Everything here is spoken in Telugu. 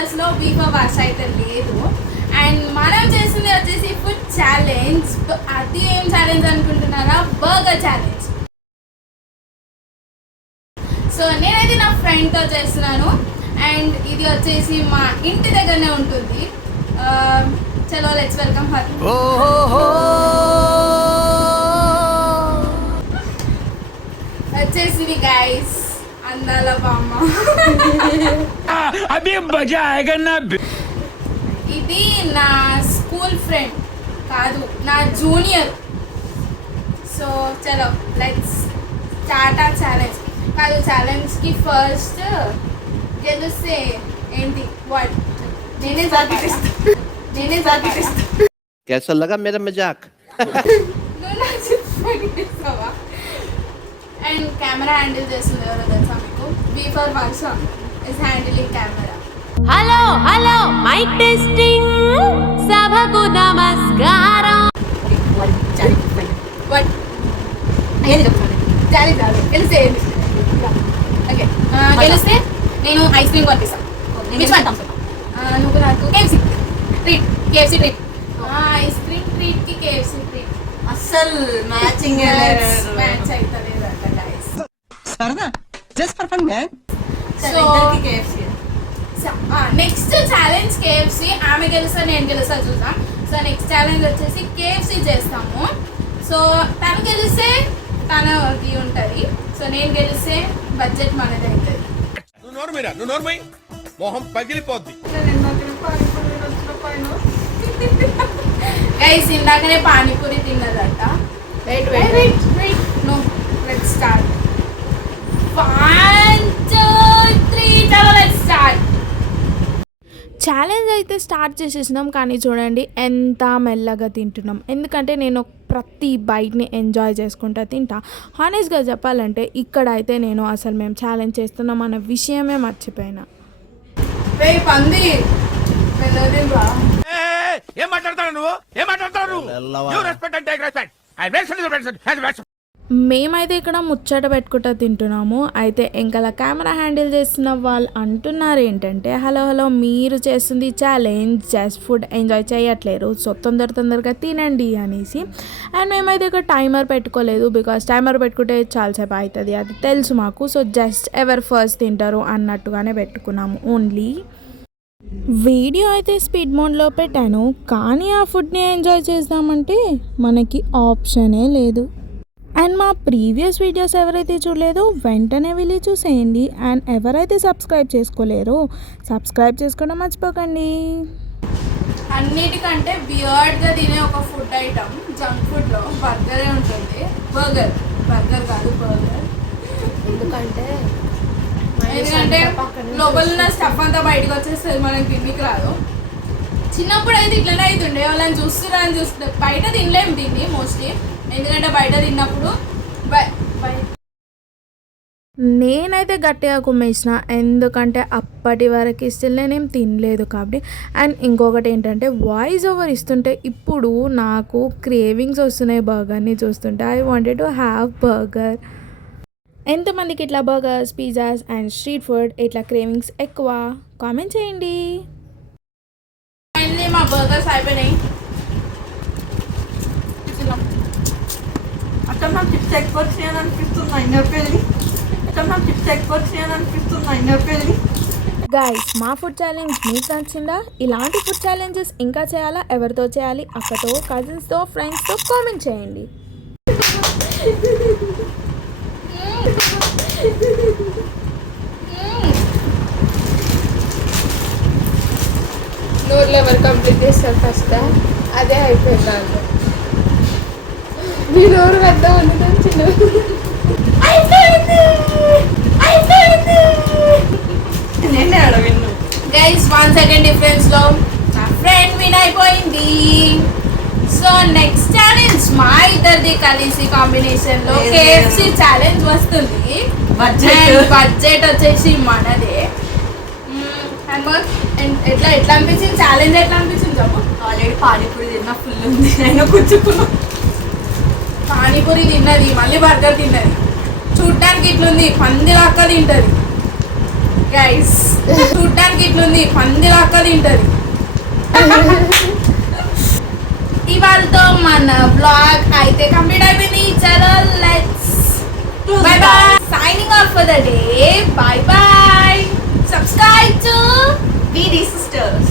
వీడియోస్లో బీఫర్ వర్ష అయితే లేదు. అండ్ మనం చేసింది వచ్చేసి ఫుడ్ ఛాలెంజ్. అది ఏం ఛాలెంజ్ అనుకుంటున్నారా? Burger challenge. సో నేనైతే నా ఫ్రెండ్తో చేస్తున్నాను. అండ్ ఇది వచ్చేసి మా ఇంటి దగ్గరనే ఉంటుంది. చలో లెట్స్ వెల్కమ్ హర్. వచ్చేసింది గైస్ అందాల బామ్మ. ఇది నా స్కూల్ ఫ్రెండ్ కాదు, నా జూనియర్. సో చలో లెట్స్ స్టార్ట్ ఆ ఛాలెంజ్. కాదు, ఛాలెంజ్కి ఫస్ట్ గెలిస్తే ఏంటి వాట్ నేనే సాధిస్తాను. कैसा लगा मेरा मजाक? అండ్ కెమెరా హ్యాండిల్ చేస్తుంది ఎవరో తెలుసా మీకు? బీఫర్ Varsha is handling camera. Hello hello mic testing, సభకు నమస్కారం. వాట్ జాలి జాలి గెలిస్తే ఓకే, గెలిస్తే నేను ఐస్ క్రీమ్ కొనిపిస్తాను. నువ్వు నాకు KFC treat. KFC treat, ice cream treat కి కేఎఫ్సీ ట్రీట్ అస్సలు మ్యాచింగ్ మ్యాచ్ అవుతుంది అంట గైస్. సరదా just for fun man. So next challenge KFC. ఆమె గెలుస్తా నేను గెలుస్తా చూద్దాం. సో నెక్స్ట్ ఛాలెంజ్ వచ్చేసి కేఎఫ్సీ చేస్తాము. సో తను గెలిస్తే తనది ఉంటుంది. సో నేను గెలిస్తే బడ్జెట్ మనది అవుతుంది. మొహం పగిలిపోద్ది. గైస్ ఇందాకనే పానీపూరి తిన్నదట. Wait no let's start. 1 2 3 చలో లెట్స్ స్టార్ట్. ఛాలెంజ్ అయితే స్టార్ట్ చేసేసినాం, కానీ చూడండి ఎంత మెల్లగా తింటున్నాం. ఎందుకంటే నేను ప్రతి బైట్ని ఎంజాయ్ చేసుకుంటా తింటా. హానెస్ట్గా చెప్పాలంటే ఇక్కడ అయితే నేను అసలు మేము ఛాలెంజ్ చేస్తున్నాం అన్న విషయమే మర్చిపోయినా. పంది ఏం మాట్లాడతావు నువ్వు? ఏం మాట్లాడతావు? మేమైతే ఇక్కడ ముచ్చట పెట్టుకుంటా తింటున్నాము. అయితే ఇంకా కెమెరా హ్యాండిల్ చేస్తున్న వాళ్ళు అంటున్నారు ఏంటంటే, హలో హలో మీరు చేస్తుంది ఛాలెంజ్, జస్ట్ ఫుడ్ ఎంజాయ్ చేయట్లేరు, సో తొందరగా తినండి అనేసి. అండ్ మేమైతే ఇక్కడ టైమర్ పెట్టుకోలేదు, బికాస్ టైమర్ పెట్టుకుంటే చాలాసేపు అవుతుంది, అది తెలుసు మాకు. సో జస్ట్ ఎవరు ఫస్ట్ తింటారు అన్నట్టుగానే పెట్టుకున్నాము ఓన్లీ. వీడియో అయితే స్పీడ్ మోడ్లో పెట్టాను, కానీ ఆ ఫుడ్ని ఎంజాయ్ చేద్దామంటే మనకి ఆప్షనే లేదు. అండ్ మా ప్రీవియస్ వీడియోస్ ఎవరైతే చూడలేదో వెంటనే వెళ్ళి చూసేయండి. అండ్ ఎవరైతే సబ్స్క్రైబ్ చేసుకోలేరో సబ్స్క్రైబ్ చేసుకోవడం మర్చిపోకండి. అన్నిటికంటే వియర్డ్గా తినే ఒక ఫుడ్ ఐటమ్ జంక్ ఫుడ్లో బర్గరే ఉంటుంది. బర్గర్ కాదు బర్గర్. ఎందుకంటే లోపల ఉన్న స్టఫ్ అంతా బయటకు వచ్చేస్తుంది, మనకి తిండికి రాదు. చిన్నప్పుడు అయితే ఇట్లనే అవుతుండే, వాళ్ళని చూస్తే బయట తినలేము దీన్ని మోస్ట్లీ. ఎందుకంటే బయట తిన్నప్పుడు నేనైతే గట్టిగా కుమ్మేసిన, ఎందుకంటే అప్పటి వరకు స్టిల్ నేనేం తినలేదు కాబట్టి. అండ్ ఇంకొకటి ఏంటంటే వాయిస్ ఓవర్ ఇస్తుంటే ఇప్పుడు నాకు క్రేవింగ్స్ వస్తున్నాయి బర్గర్ని చూస్తుంటే. I wanted to have burger. ఎంతమందికి ఇట్లా burgers, pizzas and street food ఇట్లా క్రేవింగ్స్ ఎక్కువ కామెంట్ చేయండి. మా బర్గర్స్ అయిపోయినాయి. అక్కడ నాకు చిప్స్ ఎక్కువ వచ్చాయని అనిపిస్తున్నాయి నొప్పి. గైస్, మా ఫుడ్ ఛాలెంజ్ మీకు నచ్చిందా? ఇలాంటి ఫుడ్ ఛాలెంజెస్ ఇంకా చేయాలా? ఎవరితో చేయాలి? అక్కతో, కజిన్స్తో, ఫ్రెండ్స్తో కామెంట్ చేయండి. నోట్లో ఎవరు కంప్లీట్ చేస్తారు ఫస్ట్? అదే అయిపోయింది నాకు. మీ నోరు పెద్ద ఉంటుంది, చిన్న గైస్ 1 సెకండ్ డిఫరెన్స్లో నా ఫ్రెండ్ విన్ అయిపోయింది. సో నెక్స్ట్ ఛాలెంజ్ మా ఇద్దరిది కలిసి కాంబినేషన్లో కేఎఫ్సీ ఛాలెంజ్ వస్తుంది. బడ్జెట్ వచ్చేసి మనదే. ఎట్లా అనిపించింది ఛాలెంజ్? ఎట్లా అనిపించింది చెప్పు. ఆల్రెడీ పానీపూరి తిన్నా, ఫుల్ ఉంది, అయినా కూర్చుకున్నా. పానీపూరి తిన్నది, మళ్ళీ బర్గర్ తిన్నది. చూడ్డానికి ఇట్లుంది, పంది లాక్క తింటది. గైస్ చూడ్డానికి ఇట్లుంది, పంది లాక్క తింటది. ఇవాళతో మన బ్లాగ్ అయితే కంప్లీట్ అయిపోయింది. చలో let's by by, signing off for the day. By by, subscribe to BD sisters.